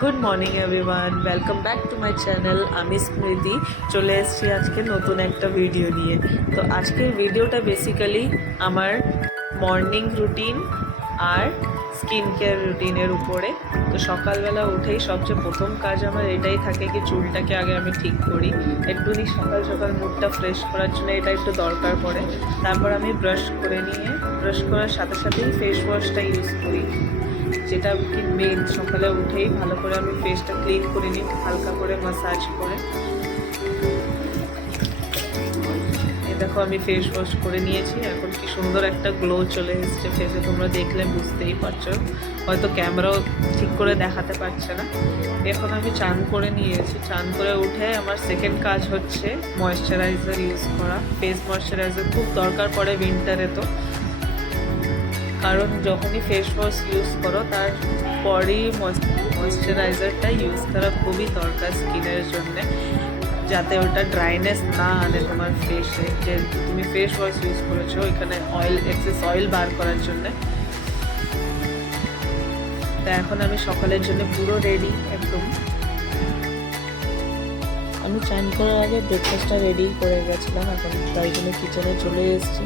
Good morning everyone, welcome back to my channel. আমি স্মৃতি চলে এসেছি আজকে নতুন একটা ভিডিও নিয়ে। তো আজকের ভিডিওটা বেসিক্যালি আমার মর্নিং রুটিন আর স্কিন কেয়ার রুটিনের উপরে। তো সকালবেলা উঠেই সবচেয়ে প্রথম কাজ আমার এটাই থাকে কি চুলটাকে আগে আমি ঠিক করি। একটুখানি সকাল সকাল মুডটা ফ্রেশ করার জন্য এটা একটু দরকার পড়ে। তারপর আমি ব্রাশ করে নিয়ে ব্রাশ করার সাথে সাথেই ফেস ওয়াশটা ইউজ করি, যেটা কি মেন। সকালে উঠেই ভালো করে আমি ফেসটা ক্লিন করে নিই, হালকা করে মাসাজ করে। দেখো আমি ফেস ওয়াশ করে নিয়েছি, এখন কি সুন্দর একটা গ্লো চলে এসেছে ফেসে, তোমরা দেখলে বুঝতেই পারছো। হয়তো ক্যামেরাও ঠিক করে দেখাতে পারছে না। এখন আমি চান করে নিয়েছি, চান করে উঠে আমার সেকেন্ড কাজ হচ্ছে ময়েশ্চারাইজার ইউজ করা। ফেস ময়েশ্চারাইজার খুব দরকার পড়ে উইন্টারে, তো কারণ যখনই ফেস ওয়াশ ইউজ করো তারপরেই ময়েশ্চারাইজারটা ইউজ করা খুবই দরকার স্কিনের জন্যে, যাতে ওটা ড্রাইনেস না আনে তোমার ফেসে। যে তুমি ফেস ওয়াশ ইউজ করেছো ওইখানে এক্সেস অয়েল বার করার জন্যে। তা এখন আমি সকালের জন্য পুরো রেডি একদম। আমি চান করার আগে ব্রেকফাস্টটা রেডি করে গেছিলাম, এখন তাই জন্য কিচেনে চলে এসেছি।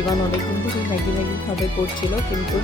ইভান অনেকদিন থেকে ম্যাগি খাবে করছিল, কিন্তু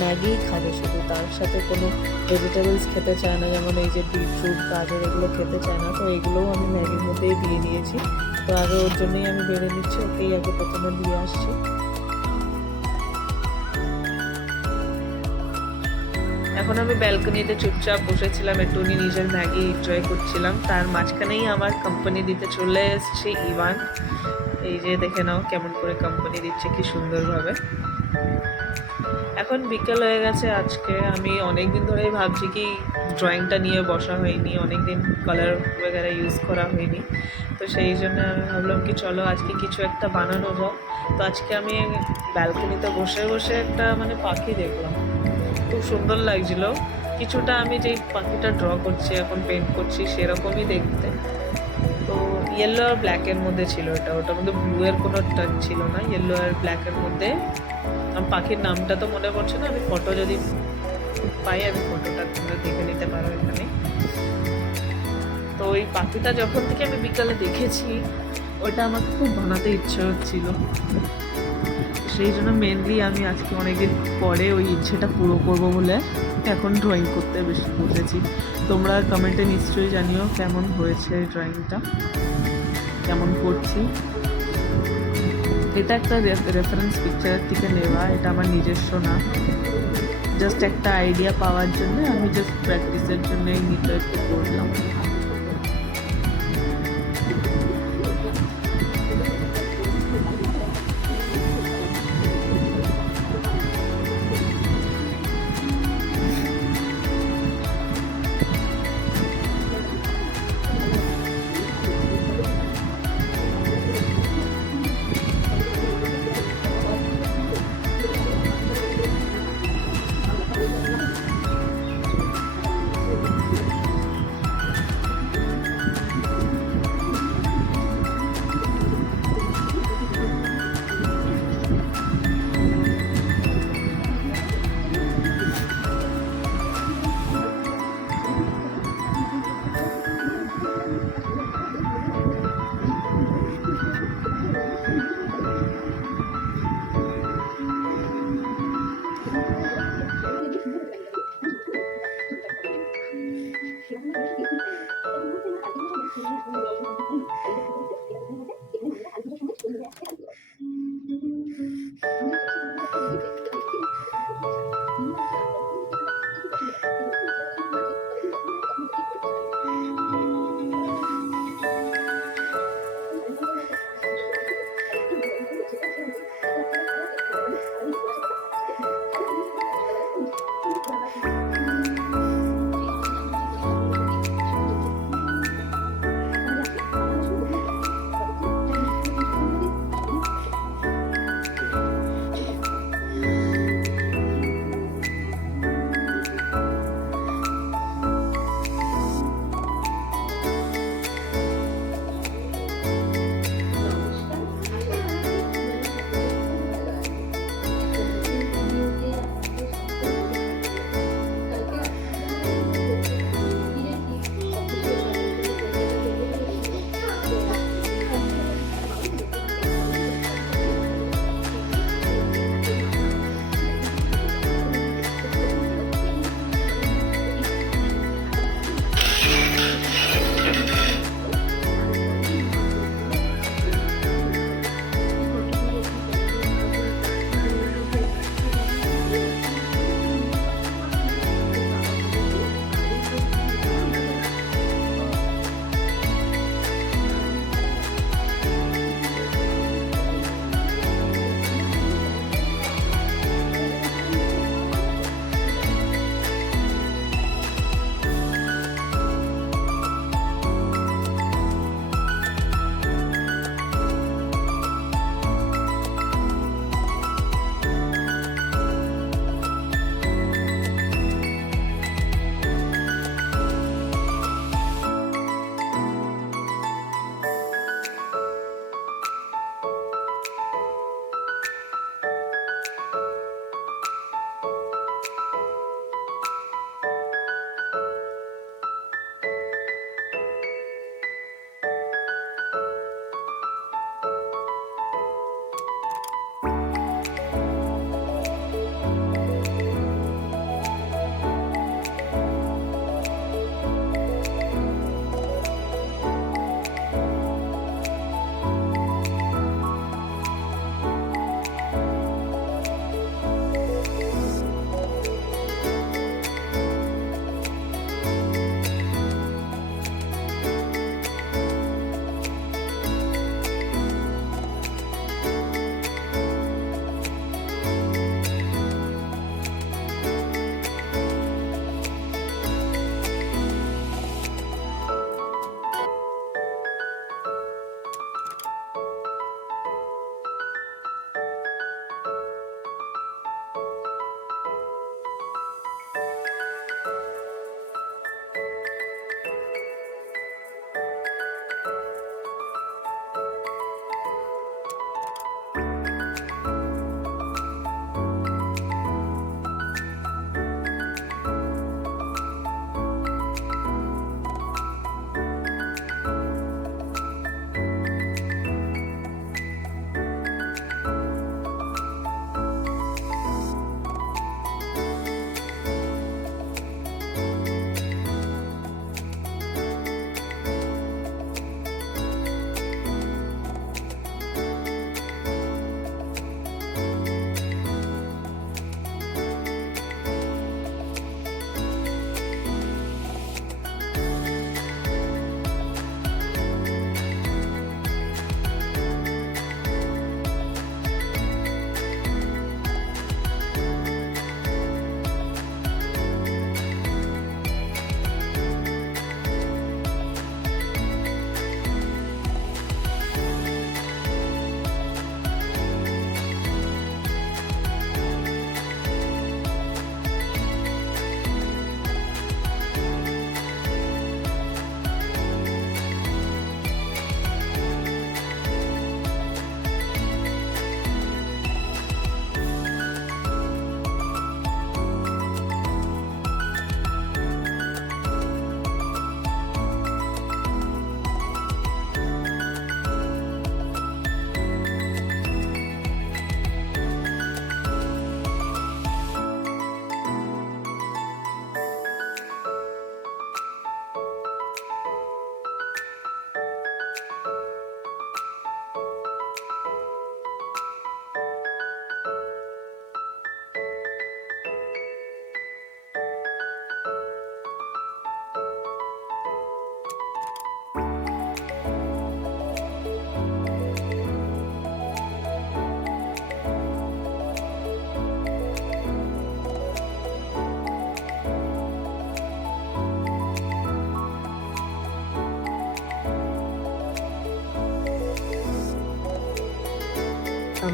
ম্যাগি খাবে শুধু, তার সাথে কোনো ভেজিটেবলস খেতে চায় না, যেমন এই যে বিটরুট, গাজর এগুলো খেতে চায় না। তো এগুলোও আমি ম্যাগির মধ্যেই দিয়ে দিয়েছি। তো আগে ওর জন্যই আমি বেড়ে নিচ্ছি, ওকেই আগে প্রথমে দিয়ে আসছি। এখন আমি ব্যালকনিতে চুপচাপ বসেছিলাম, একটুখানি নিজের ম্যাগি এনজয় করছিলাম। তার মাঝখানেই আমার কোম্পানি দিতে চলে এসেছে ইভান। এই যে দেখে নাও কেমন করে কোম্পানি দিচ্ছে, কি সুন্দরভাবে। এখন বিকেল হয়ে গেছে। আজকে আমি অনেক দিন ধরেই ভাবছি কি ড্রয়িংটা নিয়ে বসা হয়নি, অনেক দিন কালার বগেরা ইউজ করা হয়নি। তো সেই জন্য আমি ভাবলাম কি চলো আজকে কিছু একটা বানানো যাক। তো আজকে আমি ব্যালকনিতে বসে বসে একটা পাখি দেখলাম, খুব সুন্দর লাগছিল। কিছুটা আমি যেই পাখিটা ড্র করছি এখন পেন্ট করছি সেরকমই দেখতে। তো ইয়েলো আর ব্ল্যাকের মধ্যে ছিল ওটার মধ্যে ব্লু এর কোনো টাচ ছিল না, ইয়েলো আর ব্ল্যাকের মধ্যে। পাখির নামটা তো মনে পড়ছে না, আমি ফটো যদি পাই আমি ফটোটা তোমরা দেখে নিতে পারো এখানে। তো ওই পাখিটা যখন থেকে আমি বিকালে দেখেছি ওটা আমার খুব বানাতে ইচ্ছে হচ্ছিল, সেই জন্য মেনলি আমি আজকে অনেকদিন পরে ওই ইচ্ছেটা পুরো করবো বলে এখন ড্রয়িং করতে বেশি বসেছি। তোমরা কমেন্টে নিশ্চয়ই জানিও কেমন হয়েছে ড্রয়িংটা, কেমন করছি। এটা একটা রেফারেন্স পিকচারের থেকে নেওয়া, এটা আমার নিজস্ব না, জাস্ট একটা আইডিয়া পাওয়ার জন্য আমি জাস্ট প্র্যাকটিসের জন্য এই নিতে একটু করলাম।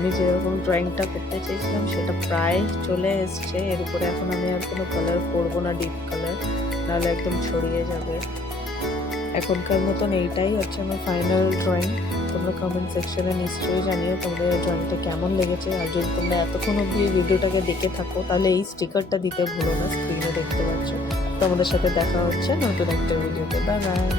আমি যেরকম ড্রয়িংটা করতে চেয়েছিলাম সেটা প্রায় চলে এসছে। এর উপরে এখন আমি আর কোনো কালার করবো না, ডিপ কালার, নাহলে একদম ছড়িয়ে যাবে। এখনকার মতন এইটাই হচ্ছে আমার ফাইনাল ড্রয়িং। তোমরা কমেন্ট সেকশনে নিশ্চয়ই জানিও তোমাদের ড্রয়িংটা কেমন লেগেছে। আর যদি তোমরা এতক্ষণ অবধি এই ভিডিওটাকে দেখে থাকো তাহলে এই স্টিকারটা দিতে ভুলো না, স্ক্রিনে দেখতে পাচ্ছ। তোমাদের সাথে দেখা হচ্ছে নতুন একটা ভিডিওতে। Bye bye.